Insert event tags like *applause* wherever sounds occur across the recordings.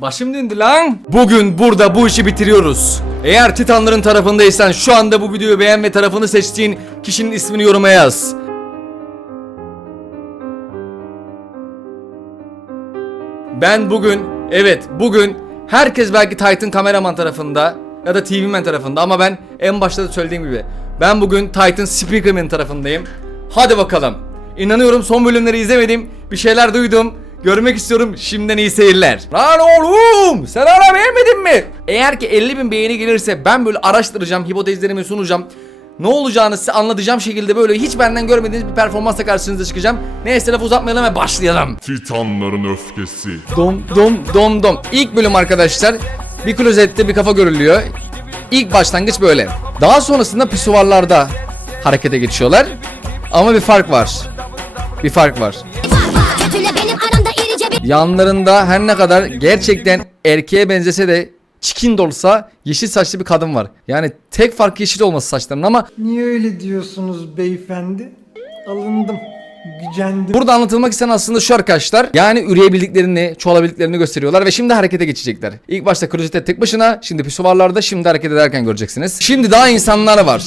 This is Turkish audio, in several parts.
Başım döndü lan. Bugün burada bu işi bitiriyoruz. Eğer Titanların tarafındaysan şu anda bu videoyu beğen ve tarafını seçtiğin kişinin ismini yoruma yaz. Ben bugün, evet bugün herkes belki Titan kameraman tarafında ya da TV Man tarafında ama ben en başta da söylediğim gibi ben bugün Titan Speakerman tarafındayım. Hadi bakalım. İnanıyorum son bölümleri izlemedim. Bir şeyler duydum. Görmek istiyorum. Şimdiden iyi seyirler. Lan oğlum! Sen hala beğenmedin mi? Eğer ki 50 bin beğeni gelirse ben böyle araştıracağım, hipotezlerimi sunacağım. Ne olacağını size anlatacağım şekilde böyle hiç benden görmediğiniz bir performansla karşınıza çıkacağım. Neyse lafı uzatmayalım ve başlayalım. Titanların öfkesi. Dom dom dom dom. İlk bölüm arkadaşlar bir klozette bir kafa görülüyor. İlk başlangıç böyle. Daha sonrasında pisuvarlarda harekete geçiyorlar. Ama bir fark var. Bir fark var. Yanlarında her ne kadar gerçekten erkeğe benzese de çikin de olsa yeşil saçlı bir kadın var. Yani tek fark yeşil olması saçlarının ama Niye öyle diyorsunuz beyefendi? Alındım. Gücendim. Burada anlatılmak istenen aslında şu arkadaşlar. Yani üreyebildiklerini, çoğalabildiklerini gösteriyorlar ve şimdi harekete geçecekler. İlk başta klozete tek başına, şimdi pisuvarlarda, şimdi hareket ederken göreceksiniz. Şimdi daha insanlar var.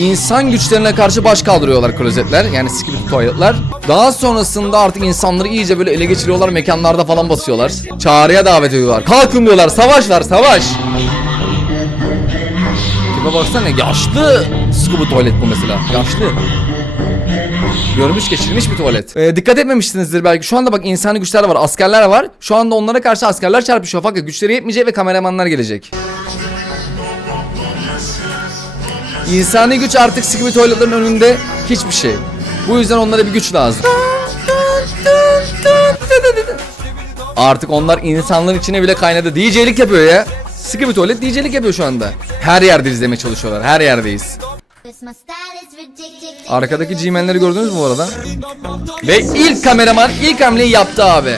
İnsan güçlerine karşı baş kaldırıyorlar klozetler yani skibidi tuvaletler. Daha sonrasında artık insanları iyice böyle ele geçiriyorlar mekanlarda falan basıyorlar. Çağrıya davet ediyorlar. Kalkın diyorlar savaş var savaş. Tipe baksana yaşlı skibidi tuvalet bu mesela yaşlı. Görmüş geçirmiş bir tuvalet. Ee, dikkat etmemişsinizdir belki. Şu anda bak insani güçler var, askerler var. Şu anda onlara karşı askerler çarpışıyor. Fakat güçleri yetmeyecek ve kameramanlar gelecek. İnsani güç artık skibidi tuvaletlerin önünde hiçbir şey. Bu yüzden onlara bir güç lazım. Artık onlar insanların içine bile kaynadı. DJ'lik yapıyor ya. Skibidi tuvalet DJ'lik yapıyor şu anda. Her yerde izlemeye çalışıyorlar. Her yerdeyiz. Arkadaki G-Man'leri gördünüz mü bu arada? Ve ilk kameraman ilk hamleyi yaptı abi.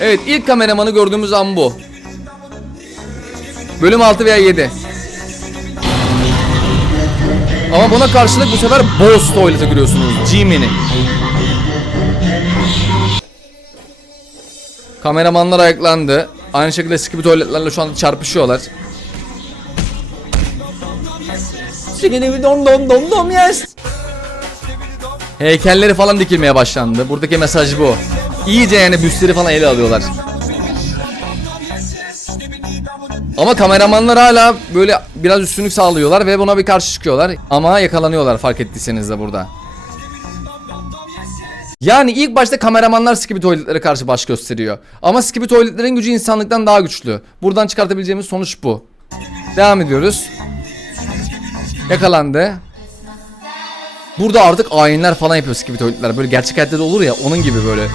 Evet ilk kameramanı gördüğümüz an bu. Bölüm 6 veya 7. Ama buna karşılık bu sefer Boss Toilet'ı görüyorsunuz. G-Man'i. Kameramanlar ayaklandı. Aynı şekilde Skibi tuvaletlerle şu anda çarpışıyorlar. Sigini dom dom dom dom yes. Heykelleri falan dikilmeye başlandı. Buradaki mesaj bu. İyice yani büstleri falan ele alıyorlar. Ama kameramanlar hala böyle biraz üstünlük sağlıyorlar ve buna bir karşı çıkıyorlar. Ama yakalanıyorlar fark ettiyseniz de burada. Yani ilk başta kameramanlar Skibi tuvaletlere karşı baş gösteriyor. Ama Skibi tuvaletlerin gücü insanlıktan daha güçlü. Buradan çıkartabileceğimiz sonuç bu. Devam ediyoruz. Yakalandı. Burada artık ayinler falan yapıyor Skibi tuvaletler. Böyle gerçek hayatta da olur ya onun gibi böyle.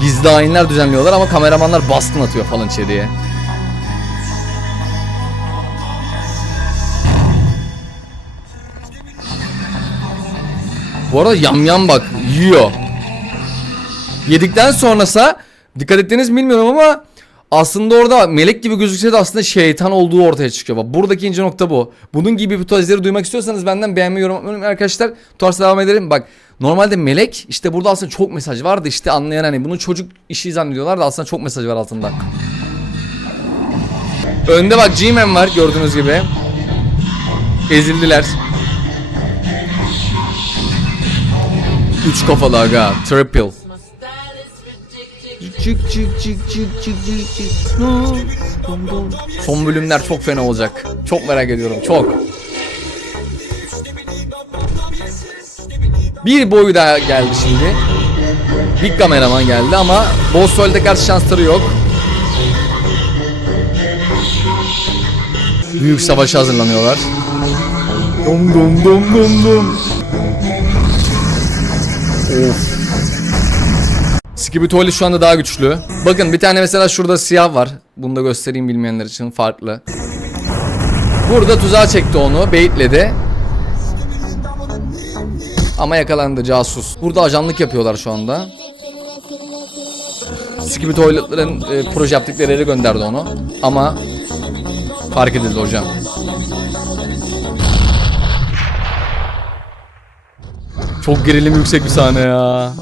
Gizli ayinler düzenliyorlar ama kameramanlar baskın atıyor falan içeriye. Bu arada yamyam bak yiyor. Yedikten sonrası dikkat ettiniz mi bilmiyorum ama aslında orada melek gibi gözükse de aslında şeytan olduğu ortaya çıkıyor. Bak buradaki ince nokta bu. Bunun gibi bir tezleri duymak istiyorsanız benden beğenmeyi yorum atmayı arkadaşlar. Tutarsa devam edelim. Bak normalde melek işte burada aslında çok mesaj vardı işte anlayan hani bunu çocuk işi zannediyorlar da aslında çok mesaj var altında. Önde bak G-Man var gördüğünüz gibi. Ezildiler. Üç kafalı aga. Triple. Çık çık çık çık çık çık çık. No. Dom dom. Son bölümler çok fena olacak. Çok merak ediyorum. Çok. Bir boyu daha geldi şimdi. Big kameraman geldi ama Boss Soul'de karşı şansları yok. Büyük savaşa hazırlanıyorlar. Dom dom dom dom dom. Of. Skibi Tuvalet şu anda daha güçlü. Bakın bir tane mesela şurada siyah var. Bunu da göstereyim bilmeyenler için farklı. Burada tuzağa çekti onu. Baitledi. Ama yakalandı casus. Burada ajanlık yapıyorlar şu anda. Skibi Tuvalet'lerin e, proje yaptıkları yere gönderdi onu. Ama fark edildi hocam. Çok gerilim yüksek bir sahne ya.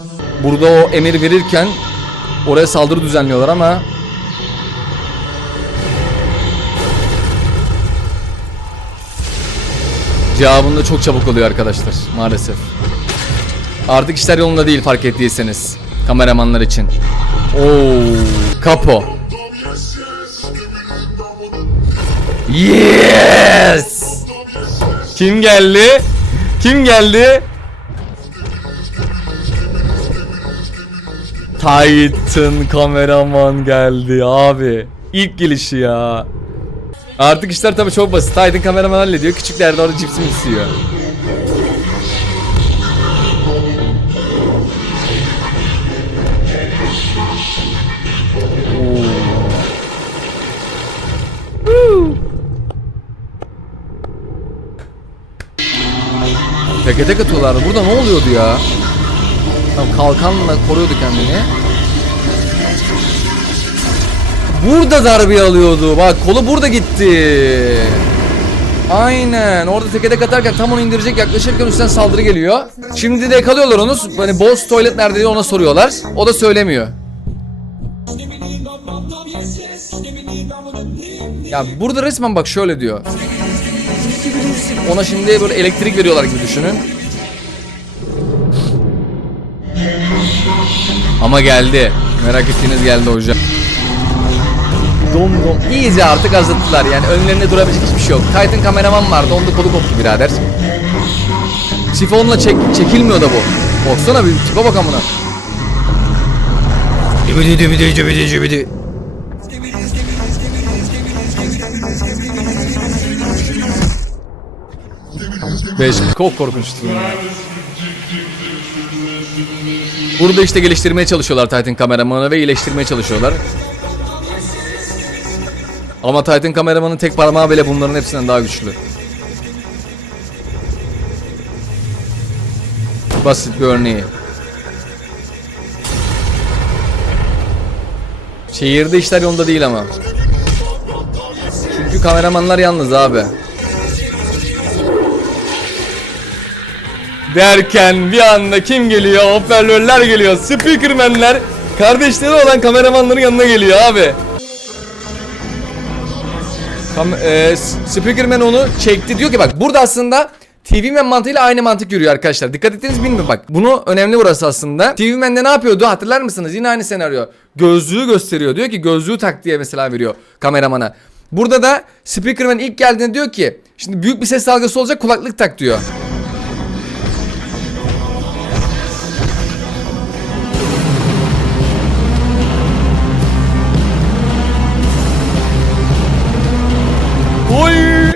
Burada o emir verirken oraya saldırı düzenliyorlar ama cevabında çok çabuk oluyor arkadaşlar maalesef. Artık işler yolunda değil fark ettiyseniz kameramanlar için. Oo, kapo. Yes! Kim geldi? Kim geldi? Titan kameraman geldi abi. İlk gelişi ya. Artık işler tabii çok basit. Titan kameraman hallediyor. Küçükler de orada cipsini istiyor. Teke tek atıyorlardı. Burada ne oluyordu ya? Tam kalkanla koruyordu kendini. Burada darbe alıyordu. Bak kolu burada gitti. Aynen. Orada teke tek atarken tam onu indirecek yaklaşırken üstten saldırı geliyor. Şimdi de yakalıyorlar onu. Hani boss tuvalet nerede diye ona soruyorlar. O da söylemiyor. Ya burada resmen bak şöyle diyor. Ona şimdi böyle elektrik veriyorlar gibi düşünün. Ama geldi. Merak ettiğiniz geldi hocam. Dom dom. İyice artık azalttılar yani önlerinde durabilecek hiçbir şey yok. Titan kameraman vardı onun da kolu koptu birader. Sifonla çek, çekilmiyor da bu. Baksana bir tipe bak amına. Cibidi cibidi cibidi cibidi. Beş çok korkunçtu. Burada işte geliştirmeye çalışıyorlar Titan kameramanı ve iyileştirmeye çalışıyorlar. Ama Titan kameramanın tek parmağı bile bunların hepsinden daha güçlü. Basit bir örneği. Şehirde işler yolunda değil ama. Çünkü kameramanlar yalnız abi. Derken bir anda kim geliyor? Hoparlörler geliyor. Speakermenler kardeşleri olan kameramanların yanına geliyor abi. Kam e, Speakerman onu çekti. Diyor ki bak burada aslında TV Man mantığıyla aynı mantık yürüyor arkadaşlar. Dikkat ettiniz bilmiyorum bak. Bunu önemli burası aslında. TV Man'de ne yapıyordu hatırlar mısınız? Yine aynı senaryo. Gözlüğü gösteriyor. Diyor ki gözlüğü tak diye mesela veriyor kameramana. Burada da Speakerman ilk geldiğinde diyor ki şimdi büyük bir ses dalgası olacak kulaklık tak diyor.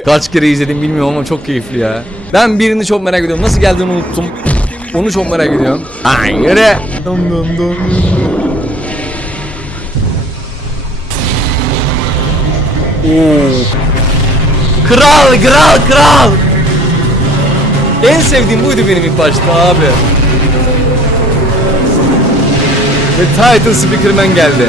Kaç kere izledim bilmiyorum ama çok keyifli ya. Ben birini çok merak ediyorum. Nasıl geldiğini unuttum. Onu çok merak ediyorum. Ay yürü. Dum dum dum. Oo. Kral, kral, kral. En sevdiğim buydu benim ilk başta abi. Ve Titan Speakerman geldi.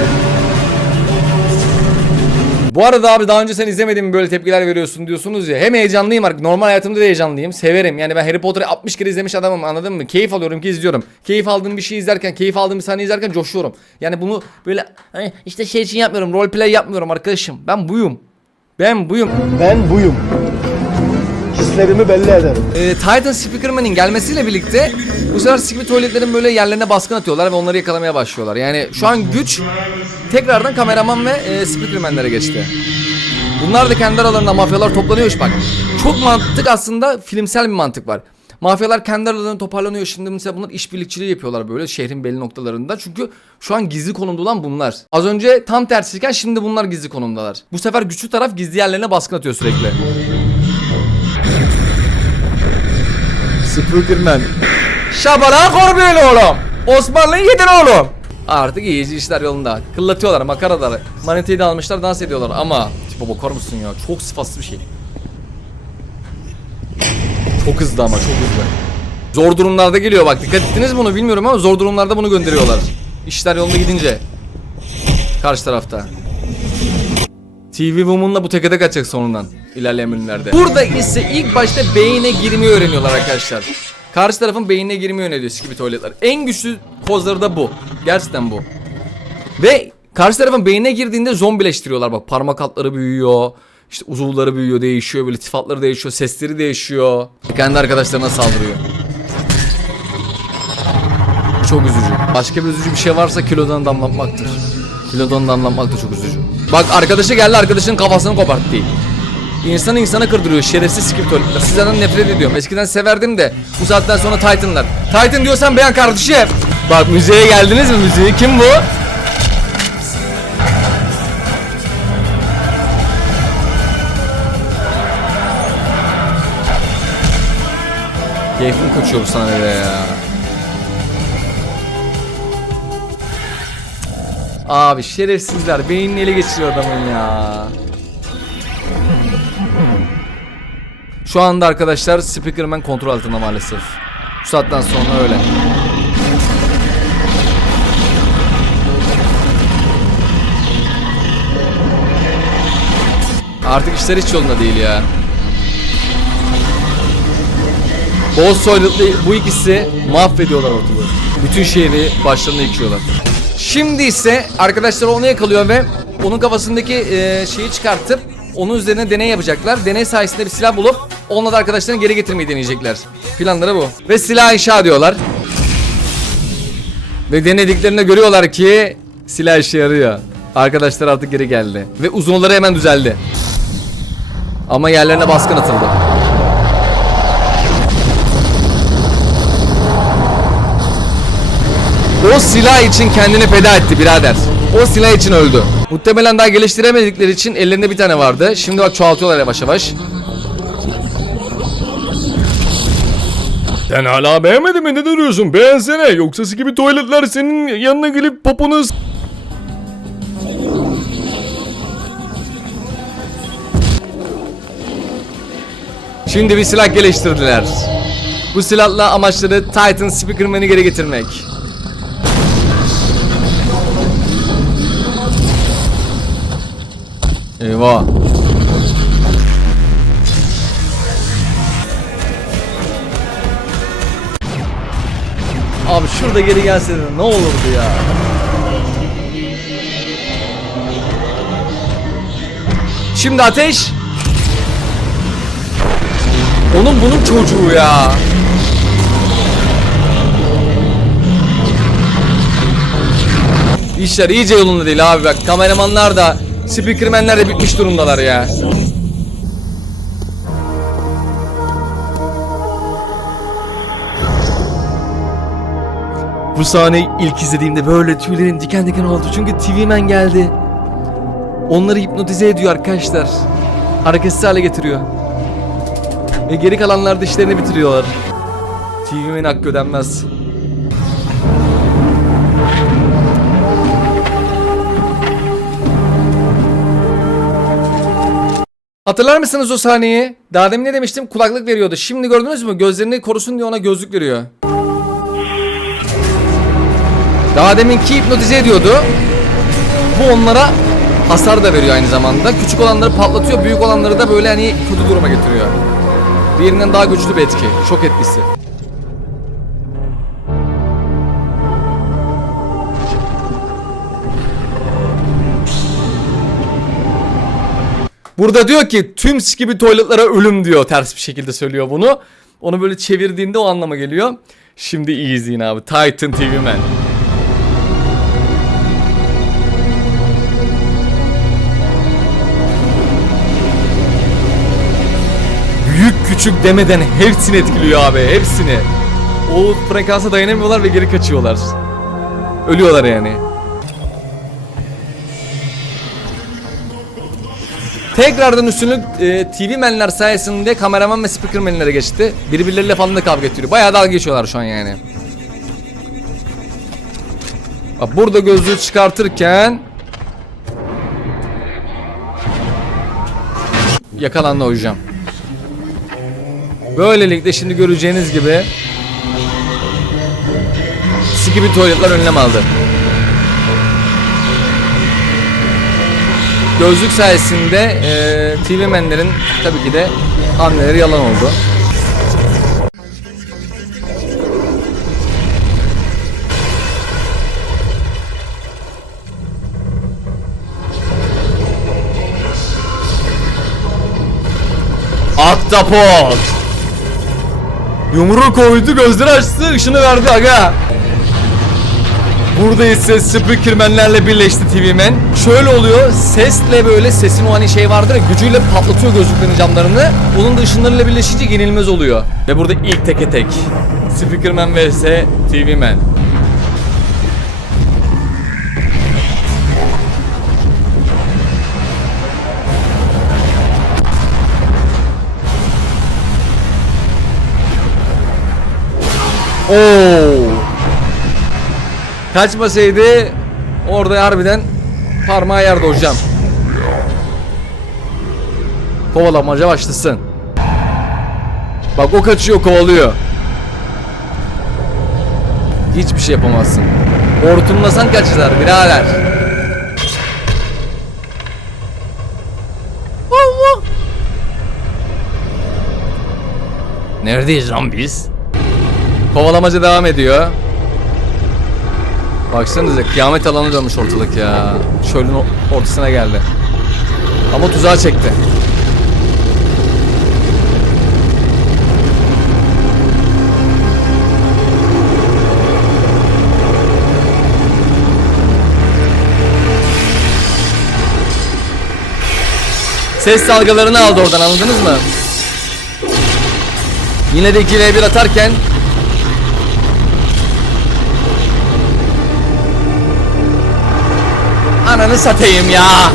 Bu arada abi daha önce sen izlemedin mi böyle tepkiler veriyorsun diyorsunuz ya. Hem heyecanlıyım artık normal hayatımda da heyecanlıyım. Severim yani ben Harry Potter'ı 60 kere izlemiş adamım anladın mı? Keyif alıyorum ki izliyorum. Keyif aldığım bir şey izlerken, keyif aldığım bir sahne izlerken coşuyorum. Yani bunu böyle hani işte şey için yapmıyorum, roleplay yapmıyorum arkadaşım. Ben buyum. Ben buyum. Ben buyum. Hislerimi belli ederim. Ee, Titan Speakerman'in gelmesiyle birlikte bu sefer sikimi tuvaletlerin böyle yerlerine baskın atıyorlar ve onları yakalamaya başlıyorlar. Yani şu an güç tekrardan kameraman ve e, Speakerman'lere geçti. Bunlar da kendi aralarında mafyalar toplanıyor bak. Çok mantık aslında filmsel bir mantık var. Mafyalar kendi aralarında toparlanıyor. Şimdi mesela bunlar işbirlikçiliği yapıyorlar böyle şehrin belli noktalarında. Çünkü şu an gizli konumda olan bunlar. Az önce tam tersiyken şimdi bunlar gizli konumdalar. Bu sefer güçlü taraf gizli yerlerine baskın atıyor sürekli. Spookerman. Şabana kor böyle oğlum. Osmanlı'yı yedin oğlum. Artık iyice işler yolunda. Kıllatıyorlar makaradalar. Maniteyi de almışlar dans ediyorlar ama tipe bakar mısın ya çok sıfatsız bir şey. Çok hızlı ama çok hızlı. Zor durumlarda geliyor bak dikkat ettiniz mi bunu bilmiyorum ama zor durumlarda bunu gönderiyorlar. İşler yolunda gidince. Karşı tarafta. TV Woman'la bu teke tek atacak sonundan ilerleyen bölümlerde. Burada ise ilk başta beyine girmeyi öğreniyorlar arkadaşlar. Karşı tarafın beynine girmeyi öneriyor Skibi tuvaletler. En güçlü kozları da bu. Gerçekten bu. Ve karşı tarafın beynine girdiğinde zombileştiriyorlar bak parmak altları büyüyor. İşte uzuvları büyüyor değişiyor böyle itifatları değişiyor sesleri değişiyor. Kendi arkadaşlarına saldırıyor. Çok üzücü. Başka bir üzücü bir şey varsa kilodan damlatmaktır. Kilodan damlatmak da çok üzücü. Bak arkadaşı geldi arkadaşının kafasını koparttı. İnsanı insana kırdırıyor şerefsiz skriptörlükler. Sizden nefret ediyorum. Eskiden severdim de bu saatten sonra Titan'lar. Titan diyorsan beğen kardeşim. Bak müziğe geldiniz mi müziği? Kim bu? Keyfim kaçıyor bu sahnede ya. Abi şerefsizler beynini ele geçiriyor adamın ya. Şu anda arkadaşlar Speakerman kontrol altında maalesef. Bu saatten sonra öyle. Artık işler hiç yolunda değil ya. Boz Soylent'lı bu ikisi mahvediyorlar ortalığı. Bütün şehri başlarına yıkıyorlar. Şimdi ise arkadaşlar onu yakalıyor ve onun kafasındaki e, şeyi çıkartıp onun üzerine deney yapacaklar. Deney sayesinde bir silah bulup onunla da arkadaşlarını geri getirmeyi deneyecekler. Planları bu. Ve silah inşa ediyorlar. Ve denediklerinde görüyorlar ki silah işe yarıyor. Arkadaşlar artık geri geldi. Ve uzunları hemen düzeldi. Ama yerlerine baskın atıldı. O silah için kendini feda etti birader. O silah için öldü. Muhtemelen daha geliştiremedikleri için ellerinde bir tane vardı. Şimdi bak çoğaltıyorlar yavaş yavaş. Sen hala beğenmedin mi? Ne duruyorsun? Beğensene. Yoksa gibi tuvaletler senin yanına gelip poponu Şimdi bir silah geliştirdiler. Bu silahla amaçları Titan Speakerman'ı geri getirmek. Eyvah. Abi şurada geri gelsene ne olurdu ya. Şimdi ateş. Onun bunun çocuğu ya. İşler iyice yolunda değil abi bak. Kameramanlar da, speakermenler de bitmiş durumdalar ya. Bu sahneyi ilk izlediğimde böyle tüylerim diken diken oldu. Çünkü TV Man geldi. Onları hipnotize ediyor arkadaşlar. Hareketsiz hale getiriyor. Ve geri kalanlar da işlerini bitiriyorlar. TV'min hakkı ödenmez. Hatırlar mısınız o sahneyi? Daha demin ne demiştim? Kulaklık veriyordu. Şimdi gördünüz mü? Gözlerini korusun diye ona gözlük veriyor. Daha deminki hipnotize ediyordu. Bu onlara hasar da veriyor aynı zamanda. Küçük olanları patlatıyor, büyük olanları da böyle hani kötü duruma getiriyor. Diğerinden daha güçlü bir etki. Şok etkisi. Burada diyor ki tüm gibi tuvaletlara ölüm diyor. Ters bir şekilde söylüyor bunu. Onu böyle çevirdiğinde o anlama geliyor. Şimdi iyi izleyin abi. Titan TV Man. Büyük küçük demeden hepsini etkiliyor abi. Hepsini. O frekansa dayanamıyorlar ve geri kaçıyorlar. Ölüyorlar yani. Tekrardan üstünlük e, TV menler sayesinde kameraman ve speaker menlere geçti. Birbirleriyle falan da kavga ettiriyor. Bayağı dalga geçiyorlar şu an yani. Bak burada gözlüğü çıkartırken yakalandı hocam. Böylelikle şimdi göreceğiniz gibi Skibi tuvaletler önlem aldı. Gözlük sayesinde e, TV menlerin tabii ki de hamleleri yalan oldu. Aktapot. Yumruk koydu gözleri açtı ışını verdi aga. Burada ise Speakerman'lerle birleşti TV Man. Şöyle oluyor, sesle böyle sesin o hani şey vardır ya gücüyle patlatıyor gözlüklerin camlarını. Onun da ışınlarıyla birleşince yenilmez oluyor. Ve burada ilk teke tek. Speakerman vs TV Man. Oo. Kaçmasaydı orada harbiden parmağı yerde hocam. Kovalamaca başlasın. Bak o kaçıyor kovalıyor. Hiçbir şey yapamazsın. Hortumlasan kaçırlar birader. Allah. Neredeyiz lan biz? Kovalamaca devam ediyor. Baksanıza kıyamet alanı dönmüş ortalık ya. Çölün ortasına geldi. Ama tuzağa çekti. Ses dalgalarını aldı oradan anladınız mı? Yine de 2v1 atarken Ananı satayım ya.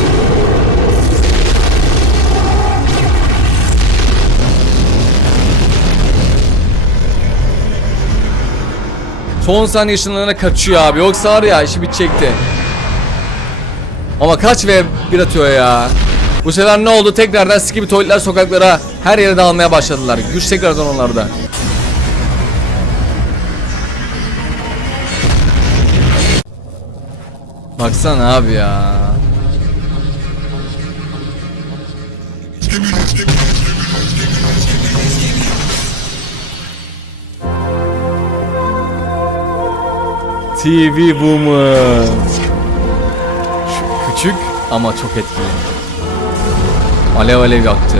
Son saniye ışınlarına kaçıyor abi. Yoksa var ya işi bitecekti. Ama kaç ve bir atıyor ya. Bu sefer ne oldu? Tekrardan gibi tuvaletler sokaklara her yere dağılmaya başladılar. Güç tekrardan onlarda. Baksana abi ya. TV. Şu Küçük ama çok etkili. Alev alev yaktı.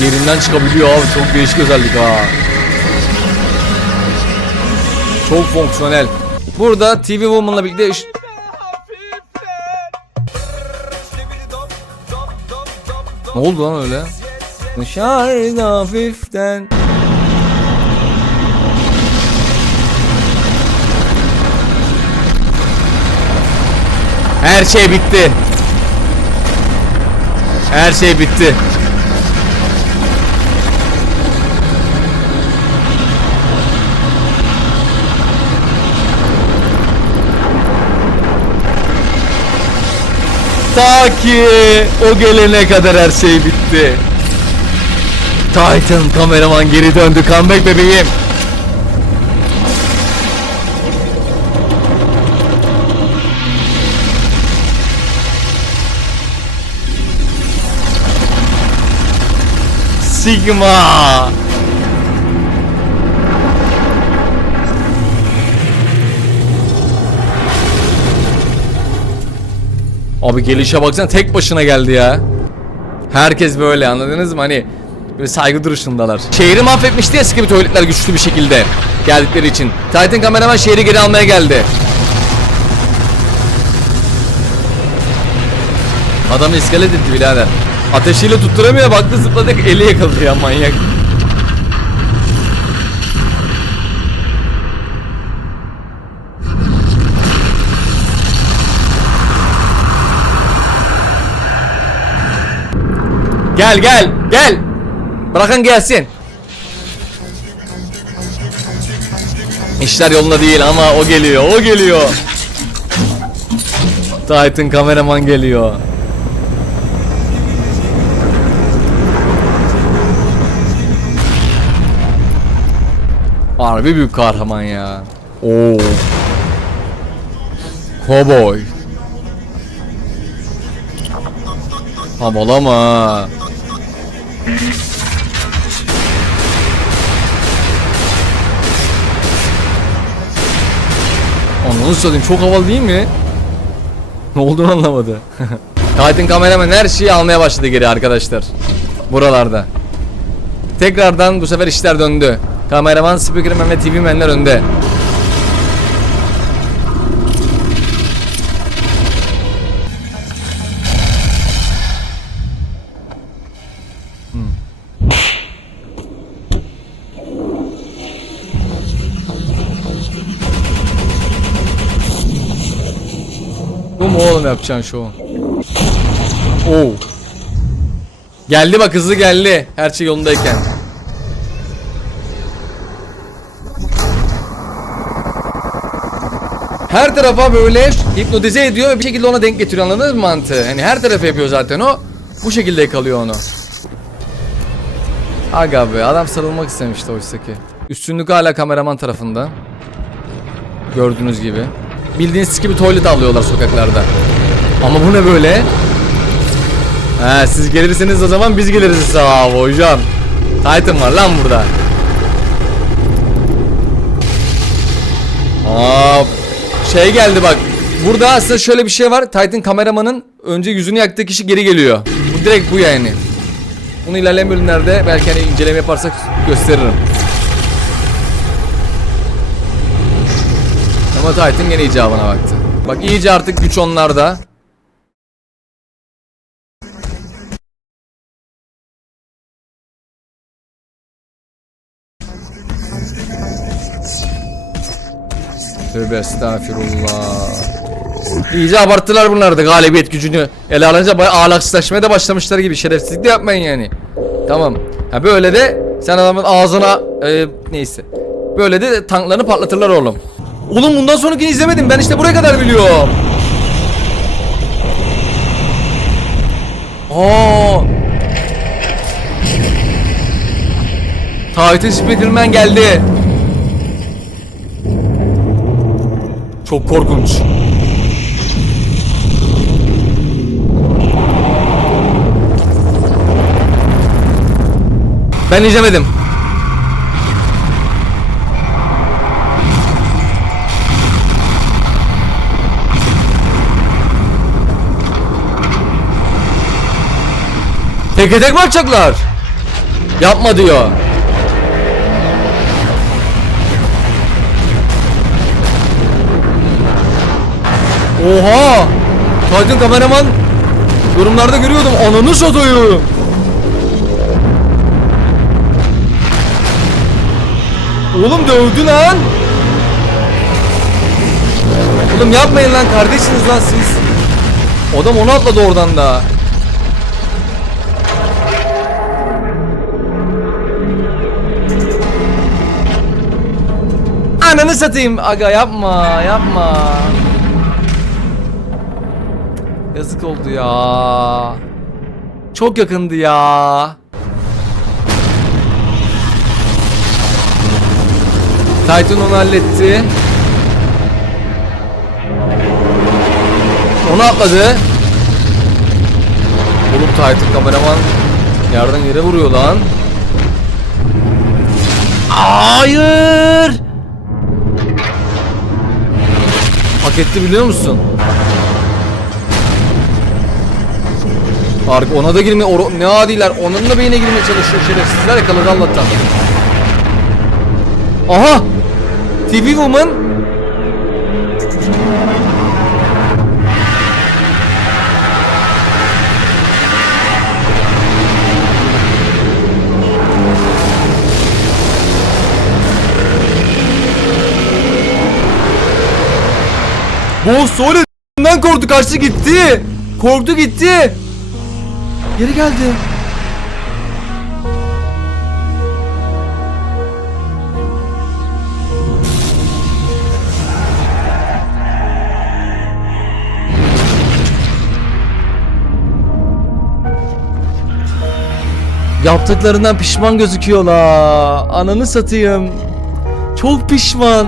Yerinden çıkabiliyor abi çok değişik özellik ha. Çok fonksiyonel. Burada TV Woman'la birlikte iş- Ne oldu lan öyle? Dışarıda hafiften Her şey bitti. Her şey bitti. Ta ki o gelene kadar her şey bitti. Titan kameraman geri döndü. Comeback bebeğim. Sigma. Abi gelişe baksana tek başına geldi ya. Herkes böyle anladınız mı? Hani böyle saygı duruşundalar. Şehri mahvetmişti ya sıkı tuvaletler güçlü bir şekilde geldikleri için. Titan kameraman şehri geri almaya geldi. Adamı iskelet etti birader. Ateşiyle tutturamıyor baktı zıpladı eli yakaladı ya manyak. Gel gel gel. Bırakın gelsin. İşler yolunda değil ama o geliyor o geliyor. Titan kameraman geliyor. Harbi büyük kahraman ya. Oo. Cowboy. Havalama. Ananı satayım çok havalı değil mi? Ne olduğunu anlamadı. *laughs* Titan kameraman her şeyi almaya başladı geri arkadaşlar. Buralarda. Tekrardan bu sefer işler döndü. Kameraman, speakerman ve TV menler önde. Mu oğlum yapacağın şovu? Oo. Geldi bak hızlı geldi. Her şey yolundayken. Her tarafa böyle hipnotize ediyor ve bir şekilde ona denk getiriyor anladınız mı mantığı? Hani her tarafı yapıyor zaten o. Bu şekilde yakalıyor onu. Aga be adam sarılmak istemişti oysa ki. Üstünlük hala kameraman tarafında. Gördüğünüz gibi. Bildiğiniz gibi tuvalet avlıyorlar sokaklarda. Ama bu ne böyle? He siz gelirseniz o zaman biz geliriz ol hocam. Titan var lan burada. Aa, şey geldi bak. Burada aslında şöyle bir şey var. Titan kameramanın önce yüzünü yaktığı kişi geri geliyor. Bu direkt bu yani. Bunu ilerleyen bölümlerde belki hani inceleme yaparsak gösteririm. Ama Titan gene icabına baktı. Bak iyice artık güç onlarda. Tövbe estağfirullah. İyice abarttılar bunlar da galibiyet gücünü ele alınca bayağı ahlaksızlaşmaya da başlamışlar gibi şerefsizlik de yapmayın yani. Tamam. Ha böyle de sen adamın ağzına e, neyse. Böyle de tanklarını patlatırlar oğlum. Oğlum bundan sonrakini izlemedim. Ben işte buraya kadar biliyorum. Aa. Titan Spiderman geldi. Çok korkunç. Ben izlemedim. Teke tek mi atacaklar? Yapma diyor. Oha! Titan kameraman yorumlarda görüyordum. Ananı satayım. Oğlum dövdü lan. Oğlum yapmayın lan kardeşsiniz lan siz. Adam onu atladı oradan da. Ananı satayım. Aga yapma yapma. Yazık oldu ya. Çok yakındı ya. Titan onu halletti. Onu atladı. Oğlum Titan kameraman yerden yere vuruyor lan. Hayır. Hak etti biliyor musun? Ark ona da girme or- ne adiler onun da beyine girmeye çalışıyor şerefsizler yakaladı Allah'tan. Aha! TV Woman Bu Sole'den korktu kaçtı gitti. Korktu gitti. Geri geldi. Yaptıklarından pişman gözüküyor la. Ananı satayım. Çok pişman.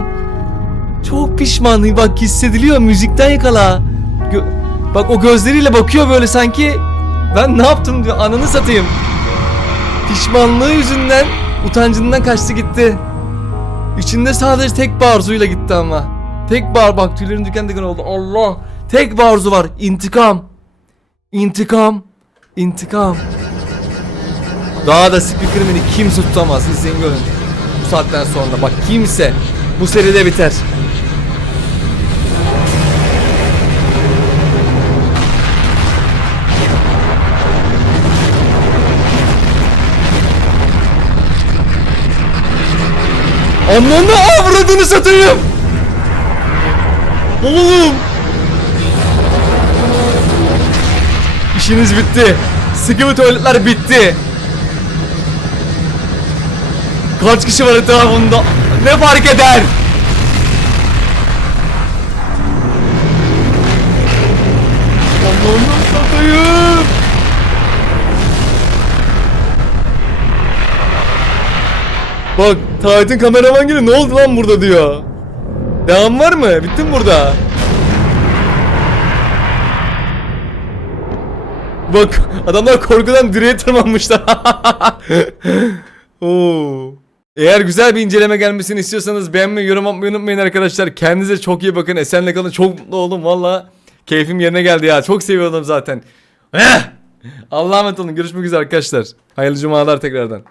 Çok pişman. Bak hissediliyor müzikten yakala. Gö- Bak o gözleriyle bakıyor böyle sanki ben ne yaptım diyor. Ananı satayım. Pişmanlığı yüzünden utancından kaçtı gitti. İçinde sadece tek bir arzuyla gitti ama. Tek bar bak tüylerim diken diken oldu. Allah. Tek bir arzu var. intikam. İntikam. İntikam. Daha da Speakerman'i kimse tutamaz. İzleyin görün. Bu saatten sonra. Bak kimse. Bu seride biter. Ananı avradını satayım. Oğlum. İşiniz bitti. Sıkıntı tuvaletler bitti. Kaç kişi var etrafında? Ne fark eder? Allah'ını satayım. Bak Tayyip'in kameraman geliyor ne oldu lan burada diyor. Devam var mı? Bitti mi burada? Bak adamlar korkudan direğe tırmanmışlar. *laughs* Oo. Eğer güzel bir inceleme gelmesini istiyorsanız beğenmeyi, yorum atmayı unutmayın arkadaşlar. Kendinize çok iyi bakın. Esenle kalın. Çok mutlu oldum valla. Keyfim yerine geldi ya. Çok seviyordum zaten. *laughs* Allah'a emanet olun. Görüşmek üzere arkadaşlar. Hayırlı cumalar tekrardan.